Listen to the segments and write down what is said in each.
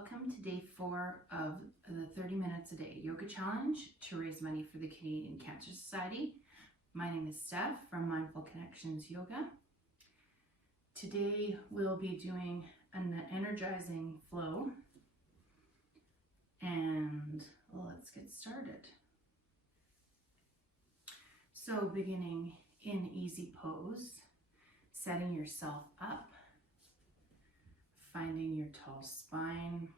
Welcome to day 4 of the 30 Minutes a Day Yoga Challenge to raise money for the Canadian Cancer Society. My name is Steph from Mindful Connections Yoga. Today we'll be doing an energizing flow, and let's get started. So beginning in easy pose, setting yourself up, finding your tall spine,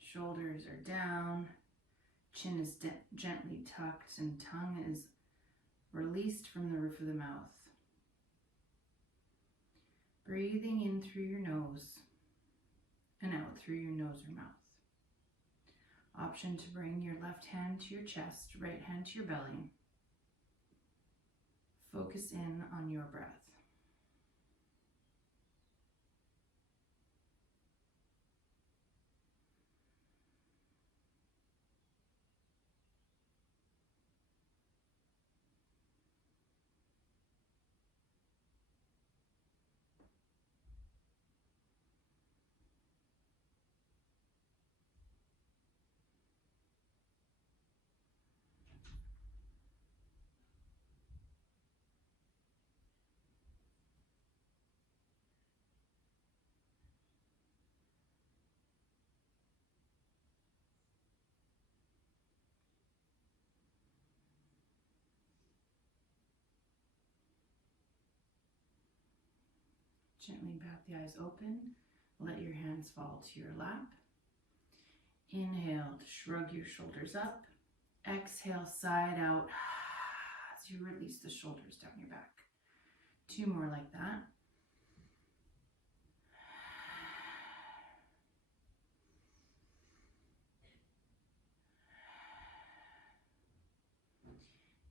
shoulders are down, chin is gently tucked, and tongue is released from the roof of the mouth. Breathing in through your nose and out through your nose or mouth. Option to bring your left hand to your chest, right hand to your belly. Focus in on your breath. Gently bat the eyes open. Let your hands fall to your lap. Inhale to shrug your shoulders up. Exhale, side out as you release the shoulders down your back. 2 more like that.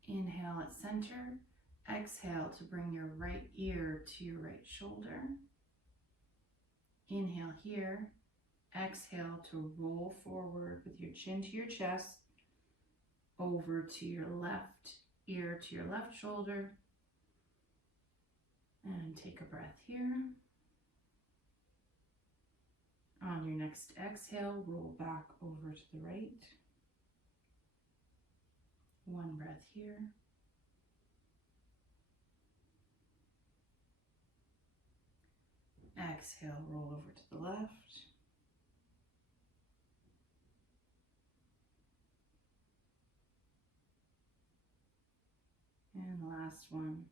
Inhale at center. Exhale to bring your right ear to your right shoulder. Inhale here. Exhale to roll forward with your chin to your chest, over to your left ear to your left shoulder. And take a breath here. On your next exhale, roll back over to the right. 1 breath here. Exhale, roll over to the left. And the last one.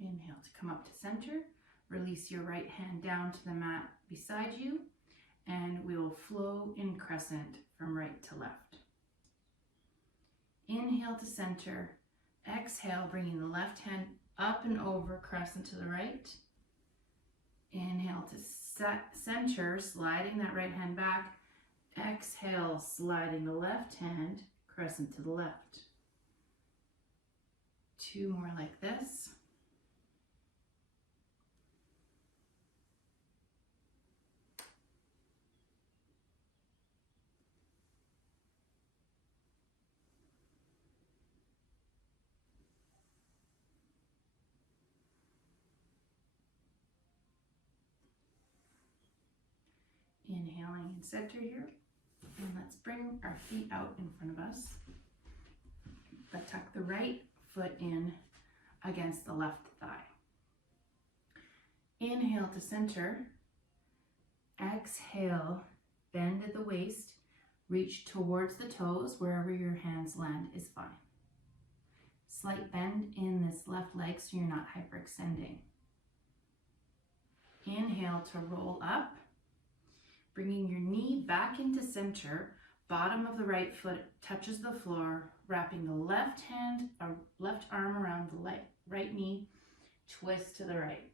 Inhale to come up to center. Release your right hand down to the mat beside you, and we will flow in crescent from right to left. Inhale to center. Exhale, bringing the left hand up and over, crescent to the right. Inhale to center, sliding that right hand back. Exhale, sliding the left hand, crescent to the left. 2 more like this. Inhaling in center here, and let's bring our feet out in front of us, but tuck the right foot in against the left thigh. Inhale to center. Exhale, bend at the waist, reach towards the toes. Wherever your hands land is fine. Slight bend in this left leg so you're not hyperextending. Inhale to roll up. Bringing your knee back into center, bottom of the right foot touches the floor, wrapping the left arm around the right knee, twist to the right.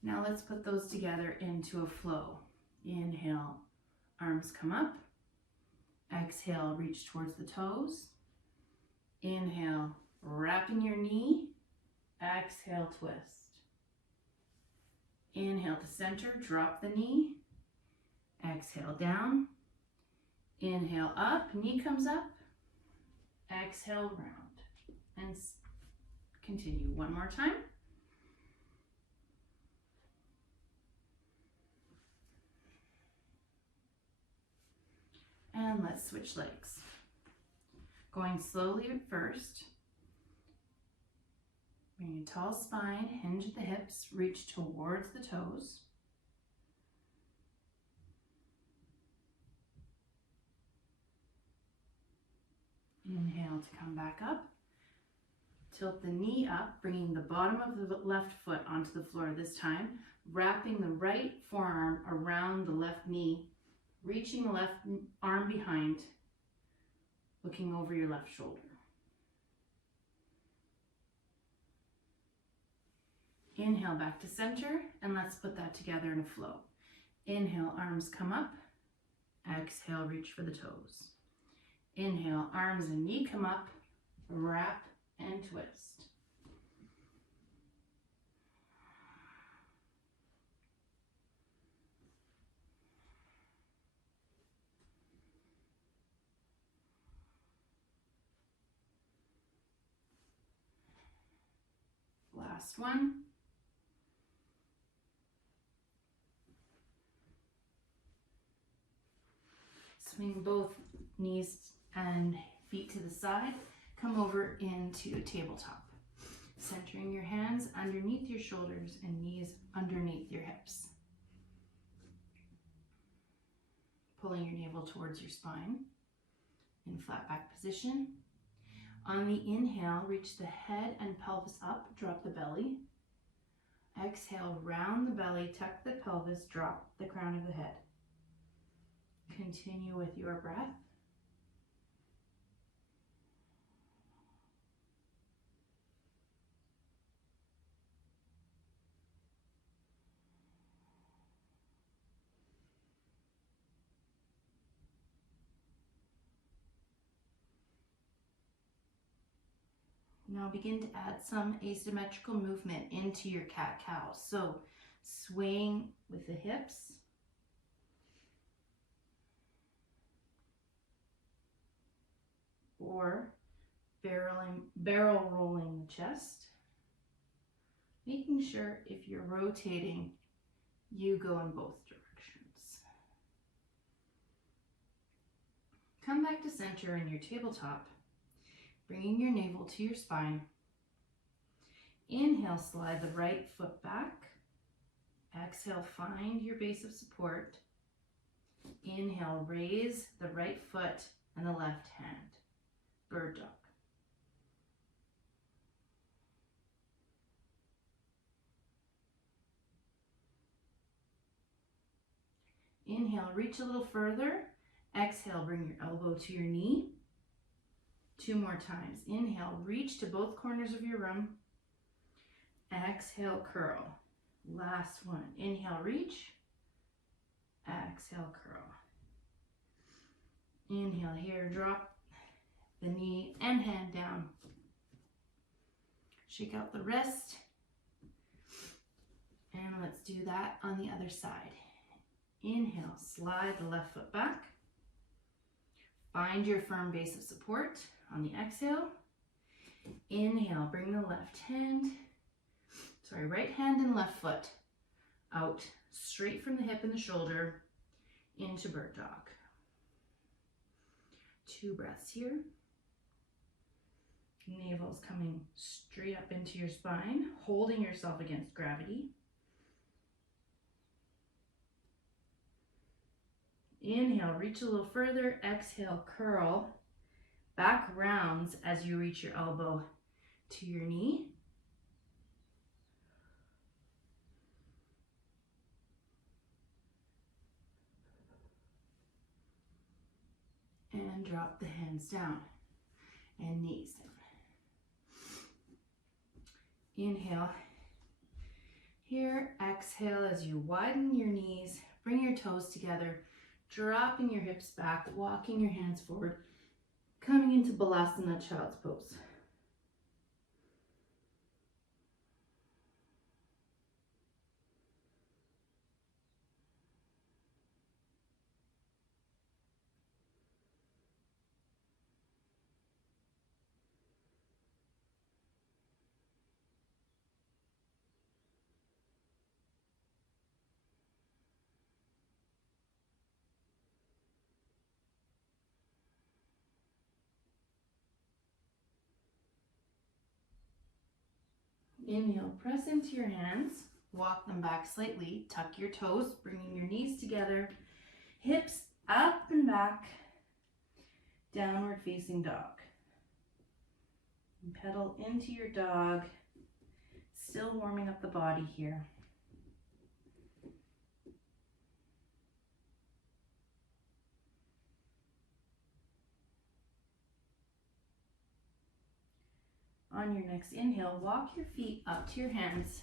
Now let's put those together into a flow. Inhale, arms come up. Exhale, reach towards the toes. Inhale, wrapping your knee. Exhale, twist. Inhale to center, drop the knee. Exhale down. Inhale up, knee comes up. Exhale, round. And continue one more time. And let's switch legs. Going slowly at first. Bring a tall spine, hinge at the hips, reach towards the toes. Inhale to come back up. Tilt the knee up, bringing the bottom of the left foot onto the floor this time, wrapping the right forearm around the left knee, reaching the left arm behind, looking over your left shoulder. Inhale back to center, and let's put that together in a flow. Inhale, arms come up. Exhale, reach for the toes. Inhale, arms and knee come up, wrap and twist. Last one. Swing both knees and feet to the side. Come over into tabletop. Centering your hands underneath your shoulders and knees underneath your hips. Pulling your navel towards your spine in flat back position. On the inhale, reach the head and pelvis up, drop the belly. Exhale, round the belly, tuck the pelvis, drop the crown of the head. Continue with your breath. Now begin to add some asymmetrical movement into your cat-cow. So swaying with the hips. Or barrel rolling the chest. Making sure if you're rotating, you go in both directions. Come back to center in your tabletop, bringing your navel to your spine. Inhale, slide the right foot back. Exhale, find your base of support. Inhale, raise the right foot and the left hand. Bird dog. Inhale, reach a little further. Exhale, bring your elbow to your knee. 2 more times. Inhale, reach to both corners of your room. Exhale, curl. Last one. Inhale, reach. Exhale, curl. Inhale here, drop the knee and hand down. Shake out the wrist. And let's do that on the other side. Inhale, slide the left foot back. Find your firm base of support on the exhale. Inhale, bring the right hand and left foot out straight from the hip and the shoulder into bird dog. 2 breaths here. Navel's coming straight up into your spine, holding yourself against gravity. Inhale, reach a little further. Exhale, curl. Back rounds as you reach your elbow to your knee. And drop the hands down and knees down. Inhale here, exhale as you widen your knees, bring your toes together, dropping your hips back, walking your hands forward, coming into Balasana, Child's Pose. Inhale, press into your hands, walk them back slightly, tuck your toes, bringing your knees together, hips up and back, downward facing dog. And pedal into your dog, still warming up the body here. On your next inhale, walk your feet up to your hands,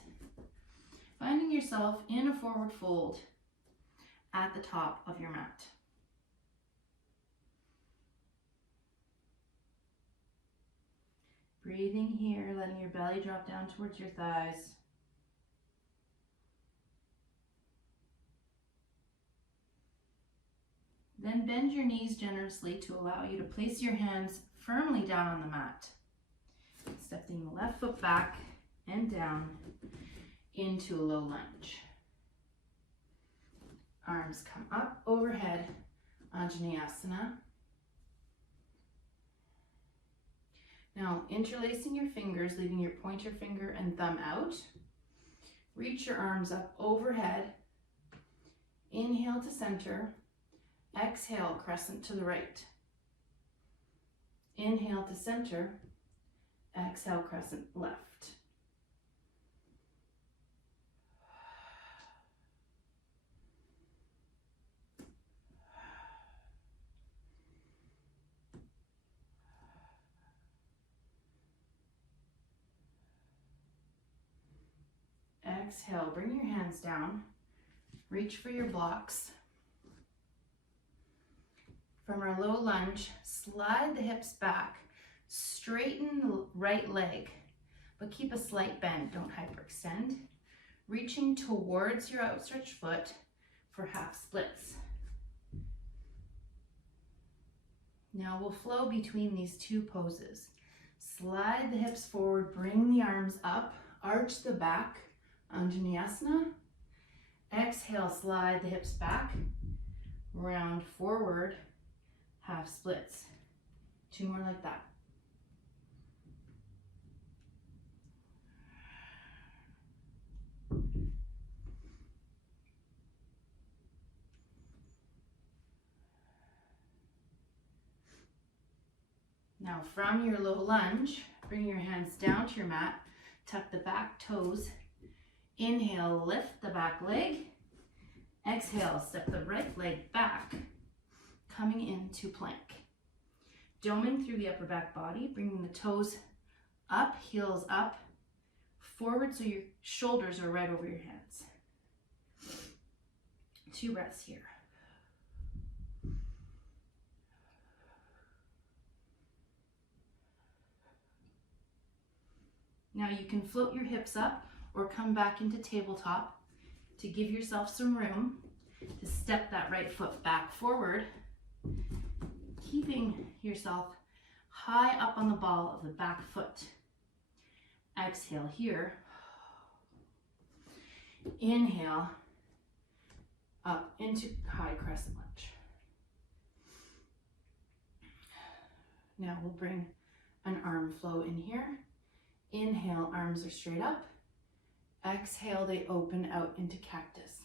finding yourself in a forward fold at the top of your mat. Breathing here, letting your belly drop down towards your thighs. Then bend your knees generously to allow you to place your hands firmly down on the mat. Stepping the left foot back and down into a low lunge. Arms come up overhead, Anjaneyasana. Now interlacing your fingers, leaving your pointer finger and thumb out. Reach your arms up overhead. Inhale to center. Exhale, crescent to the right. Inhale to center. Exhale, crescent left. Exhale, bring your hands down. Reach for your blocks. From our low lunge, slide the hips back. Straighten the right leg, but keep a slight bend, don't hyperextend. Reaching towards your outstretched foot for half splits. Now we'll flow between these two poses. Slide the hips forward, bring the arms up, arch the back, Anjaneyasana. Exhale, slide the hips back, round forward, half splits. 2 more like that. Now from your low lunge, bring your hands down to your mat, tuck the back toes. Inhale, lift the back leg. Exhale, step the right leg back, coming into plank. Doming through the upper back body, bringing the toes up, heels up, forward so your shoulders are right over your hands. 2 breaths here. Now you can float your hips up or come back into tabletop to give yourself some room to step that right foot back forward, keeping yourself high up on the ball of the back foot. Exhale here. Inhale, up into high crescent lunge. Now we'll bring an arm flow in here. Inhale, arms are straight up. Exhale, they open out into cactus.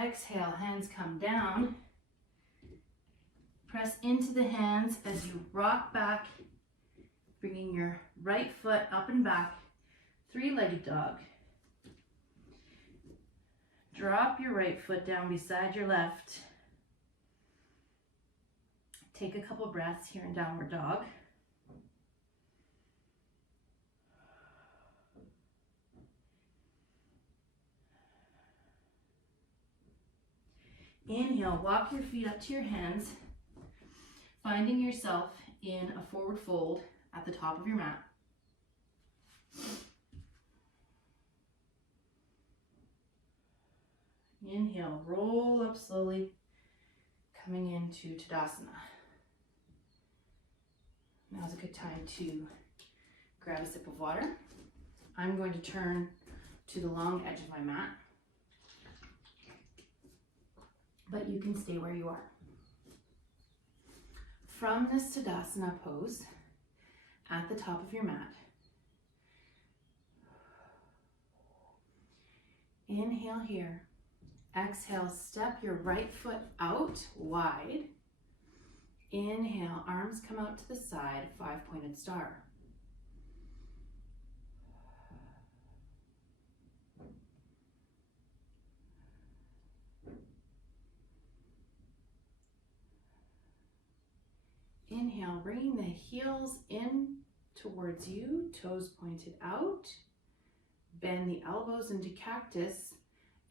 Exhale, hands come down. Press into the hands as you rock back, bringing your right foot up and back. 3-legged dog. Drop your right foot down beside your left. Take a couple breaths here in downward dog. Inhale, walk your feet up to your hands, finding yourself in a forward fold at the top of your mat. Inhale, roll up slowly, coming into Tadasana. Now's a good time to grab a sip of water. I'm going to turn to the long edge of my mat, but you can stay where you are. From this Tadasana pose, at the top of your mat, inhale here. Exhale, step your right foot out wide. Inhale, arms come out to the side, 5-pointed star. Inhale, bringing the heels in towards you, toes pointed out. Bend the elbows into cactus,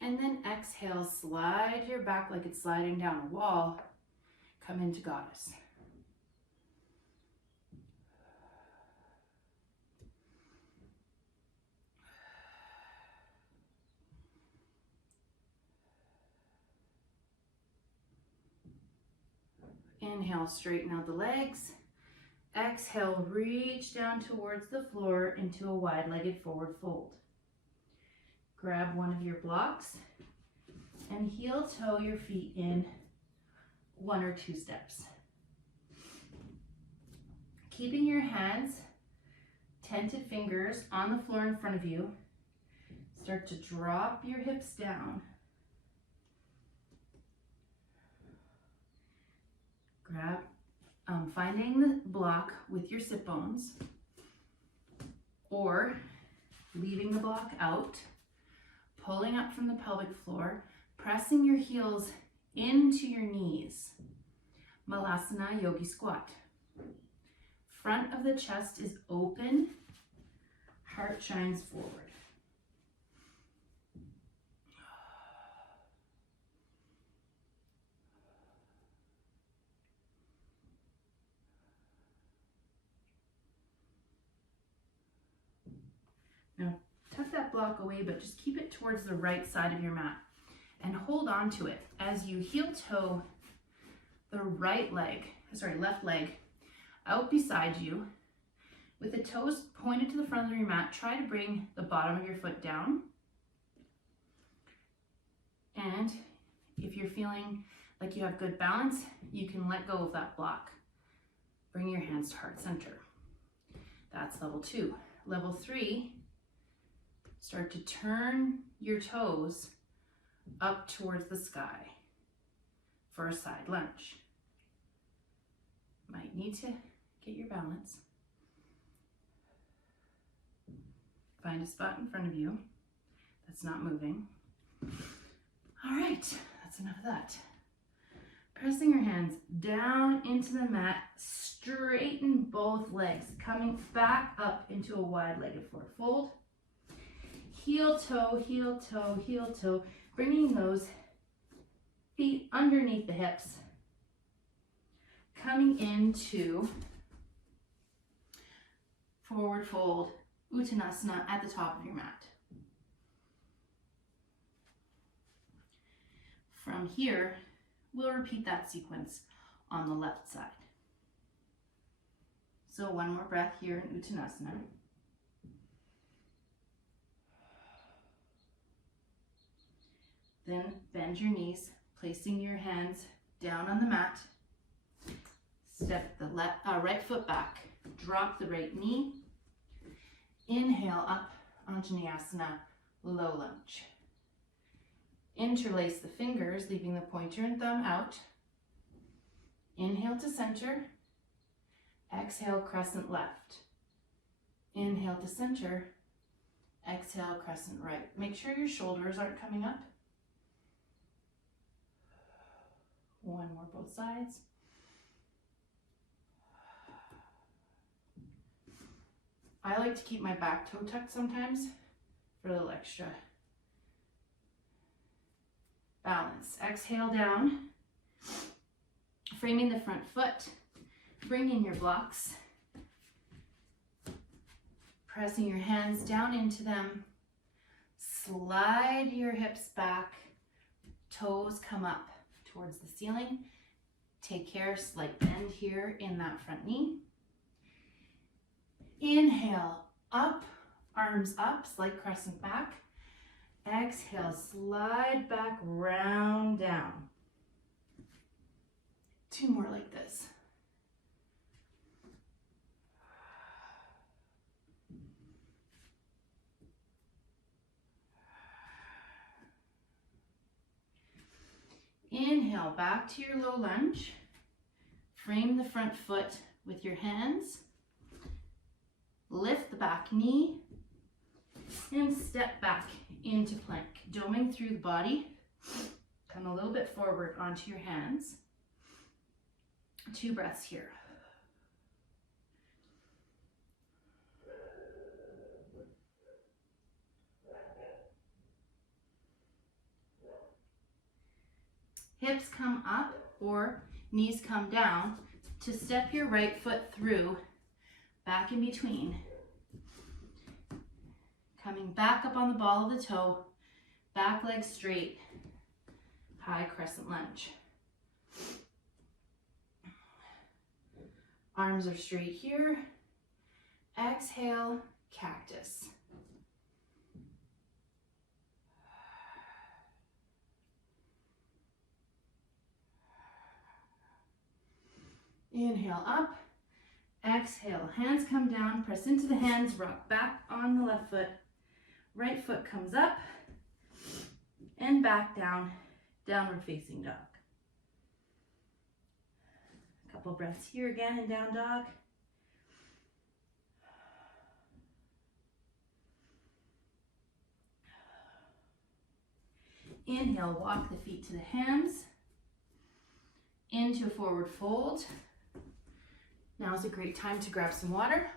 and then exhale, slide your back like it's sliding down a wall. Come into goddess. Inhale, straighten out the legs. Exhale, reach down towards the floor into a wide-legged forward fold. Grab one of your blocks and heel toe your feet in 1 or 2 steps. Keeping your hands, tented fingers on the floor in front of you, start to drop your hips down. Grab, finding the block with your sit bones, or leaving the block out, pulling up from the pelvic floor, pressing your heels into your knees. Malasana Yogi Squat. Front of the chest is open, heart shines forward. Now, tuck that block away, but just keep it towards the right side of your mat and hold on to it as you heel toe the left leg out beside you with the toes pointed to the front of your mat. Try to bring the bottom of your foot down. And if you're feeling like you have good balance, you can let go of that block. Bring your hands to heart center. That's level 2. Level 3, start to turn your toes up towards the sky for a side lunge. Might need to get your balance. Find a spot in front of you that's not moving. All right, that's enough of that. Pressing your hands down into the mat, straighten both legs, coming back up into a wide-legged forward fold. Heel toe, heel toe, heel toe, bringing those feet underneath the hips. Coming into forward fold, Uttanasana at the top of your mat. From here, we'll repeat that sequence on the left side. So one more breath here in Uttanasana. Then bend your knees, placing your hands down on the mat. Step the right foot back, drop the right knee. Inhale up, Anjaneyasana, low lunge. Interlace the fingers, leaving the pointer and thumb out. Inhale to center. Exhale, crescent left. Inhale to center. Exhale, crescent right. Make sure your shoulders aren't coming up. One more, both sides. I like to keep my back toe tucked sometimes for a little extra balance. Exhale down, framing the front foot, bring in your blocks, pressing your hands down into them, slide your hips back, toes come up towards the ceiling. Take care, slight bend here in that front knee. Inhale, up, arms up, slight crescent back. Exhale, slide back, round down. 2 more like this. Inhale, back to your low lunge. Frame the front foot with your hands. Lift the back knee and step back into plank. Doming through the body. Come a little bit forward onto your hands. 2 breaths here. Hips come up or knees come down to step your right foot through, back in between. Coming back up on the ball of the toe, back leg straight, high crescent lunge. Arms are straight here. Exhale, cactus. Inhale up, exhale, hands come down, press into the hands, rock back on the left foot, right foot comes up, and back down, downward facing dog. A couple breaths here again in down dog. Inhale, walk the feet to the hands, into a forward fold. Now is a great time to grab some water.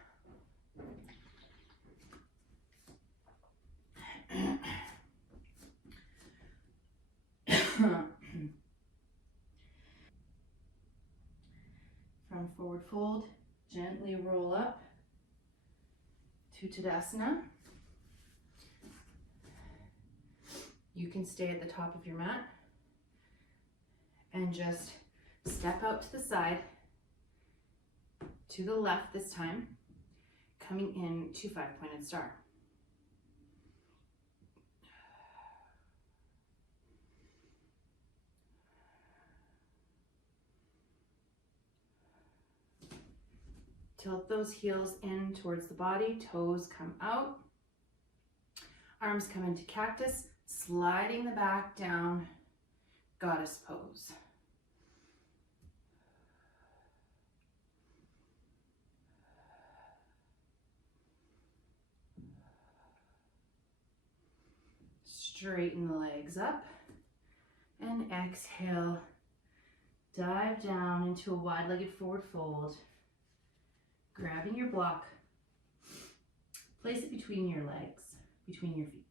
From forward fold, gently roll up to Tadasana. You can stay at the top of your mat and just step out to the side, to the left this time, coming in to 5-pointed star. Tilt those heels in towards the body, toes come out, arms come into cactus, sliding the back down, goddess pose. Straighten the legs up and exhale, dive down into a wide-legged forward fold, grabbing your block, place it between your legs, between your feet.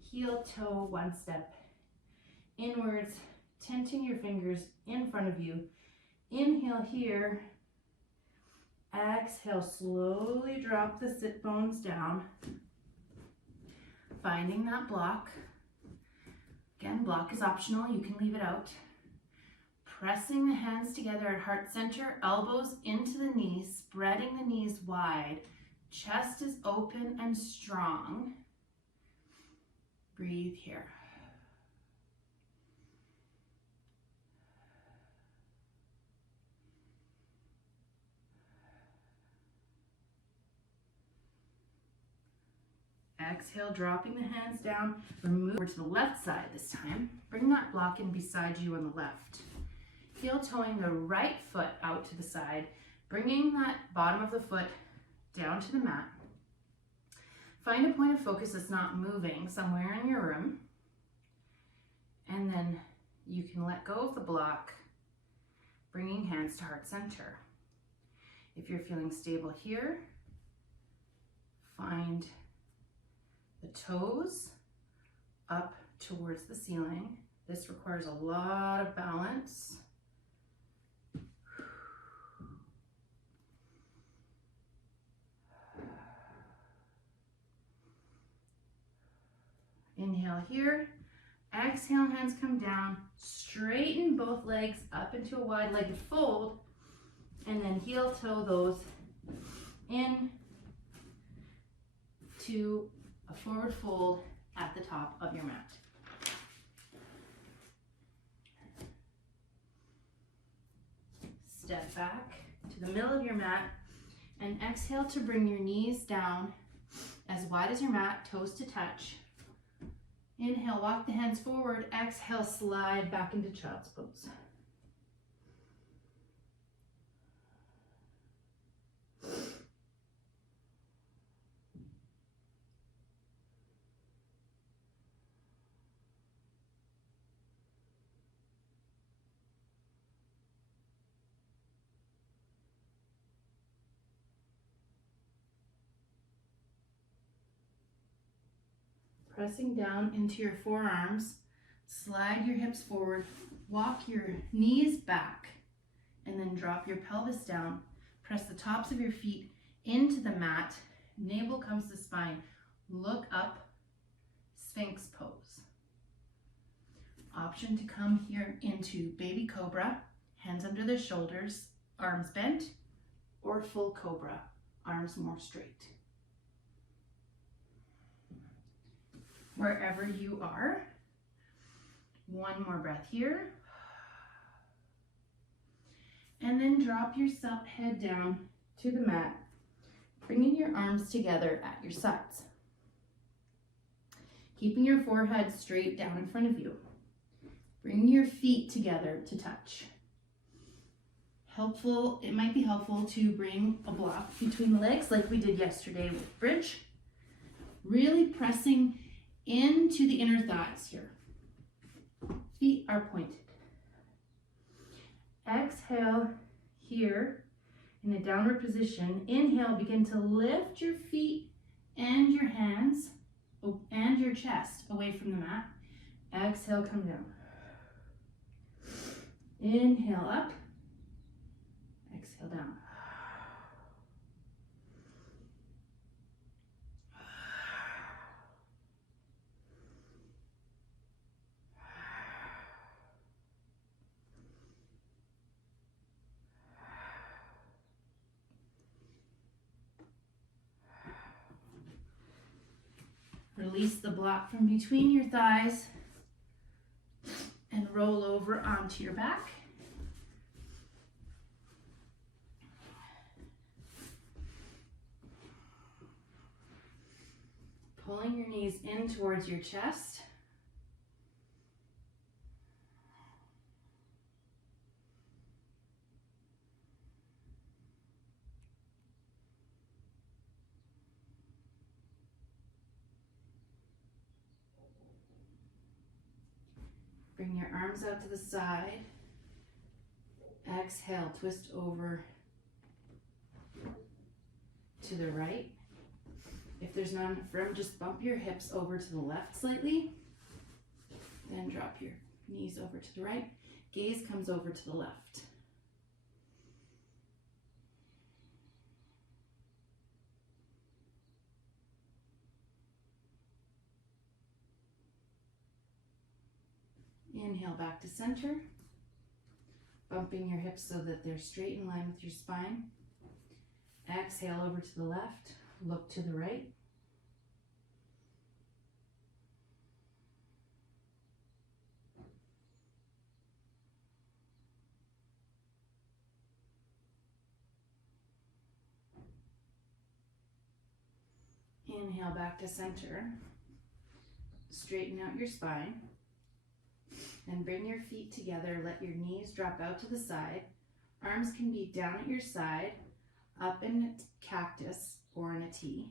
Heel toe 1 step inwards, tenting your fingers in front of you. Inhale here, exhale, slowly drop the sit bones down. Finding that block. Again, block is optional, you can leave it out. Pressing the hands together at heart center, elbows into the knees, spreading the knees wide. Chest is open and strong. Breathe here. Exhale, dropping the hands down. Move over to the left side this time. Bring that block in beside you on the left. Heel toeing the right foot out to the side, bringing that bottom of the foot down to the mat. Find a point of focus that's not moving somewhere in your room. And then you can let go of the block, bringing hands to heart center. If you're feeling stable here, find the toes up towards the ceiling. This requires a lot of balance. Inhale here, exhale, hands come down, straighten both legs up into a wide-legged fold, and then heel toe those in to a forward fold at the top of your mat. Step back to the middle of your mat and exhale to bring your knees down as wide as your mat, toes to touch. Inhale, walk the hands forward. Exhale, slide back into child's pose. Pressing down into your forearms, slide your hips forward, walk your knees back, and then drop your pelvis down. Press the tops of your feet into the mat, navel comes to spine. Look up, Sphinx pose. Option to come here into baby cobra, hands under the shoulders, arms bent, or full cobra, arms more straight. Wherever you are, one more breath here. And then drop your head down to the mat, bringing your arms together at your sides. Keeping your forehead straight down in front of you. Bring your feet together to touch. It might be helpful to bring a block between the legs like we did yesterday with bridge. Really pressing into the inner thighs here. Feet are pointed. Exhale here in a downward position. Inhale, begin to lift your feet and your hands and your chest away from the mat. Exhale, come down. Inhale up. Exhale down. Release the block from between your thighs and roll over onto your back. Pulling your knees in towards your chest. Bring your arms out to the side. Exhale, twist over to the right. If there's not enough room, just bump your hips over to the left slightly. Then drop your knees over to the right. Gaze comes over to the left. Inhale back to center, bumping your hips so that they're straight in line with your spine. Exhale over to the left, look to the right. Inhale back to center, straighten out your spine. And bring your feet together, let your knees drop out to the side. Arms can be down at your side, up in a cactus or in a T.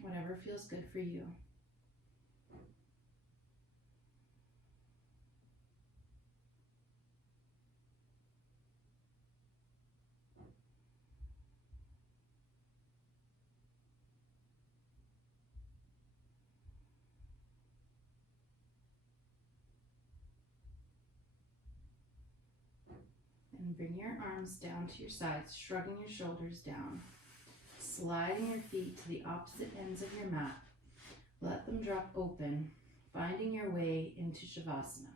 Whatever feels good for you. And bring your arms down to your sides, shrugging your shoulders down, sliding your feet to the opposite ends of your mat. Let them drop open, finding your way into Shavasana.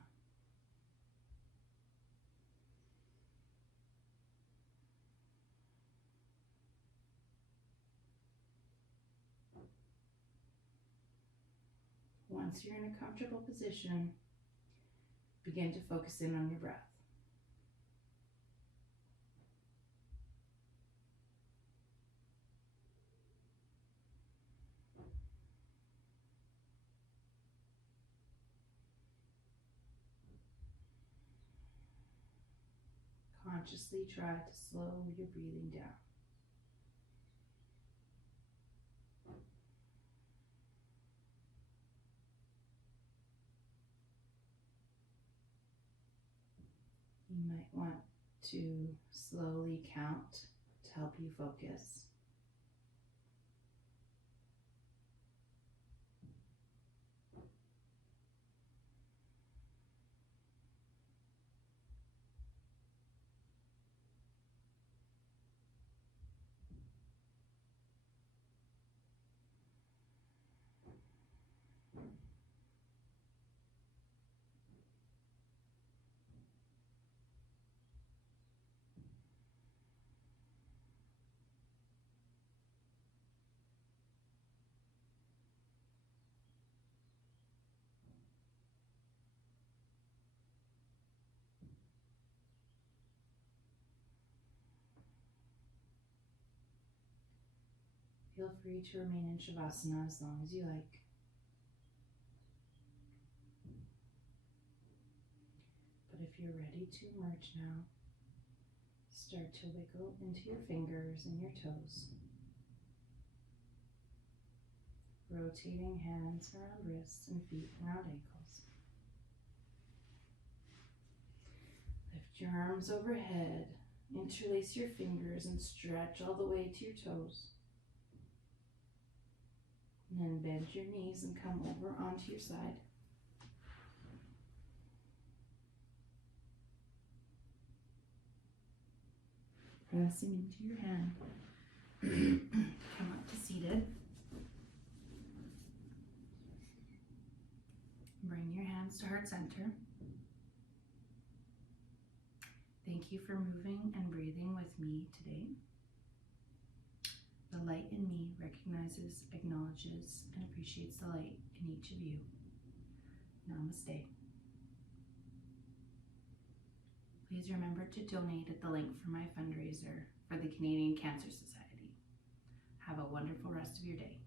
Once you're in a comfortable position, begin to focus in on your breath. Consciously try to slow your breathing down. You might want to slowly count to help you focus. Feel free to remain in Shavasana as long as you like. But if you're ready to emerge now, start to wiggle into your fingers and your toes. Rotating hands around wrists and feet around ankles. Lift your arms overhead, interlace your fingers and stretch all the way to your toes. And then bend your knees and come over onto your side. Pressing into your hand. Come up to seated. Bring your hands to heart center. Thank you for moving and breathing with me today. The light in me recognizes, acknowledges, and appreciates the light in each of you. Namaste. Please remember to donate at the link for my fundraiser for the Canadian Cancer Society. Have a wonderful rest of your day.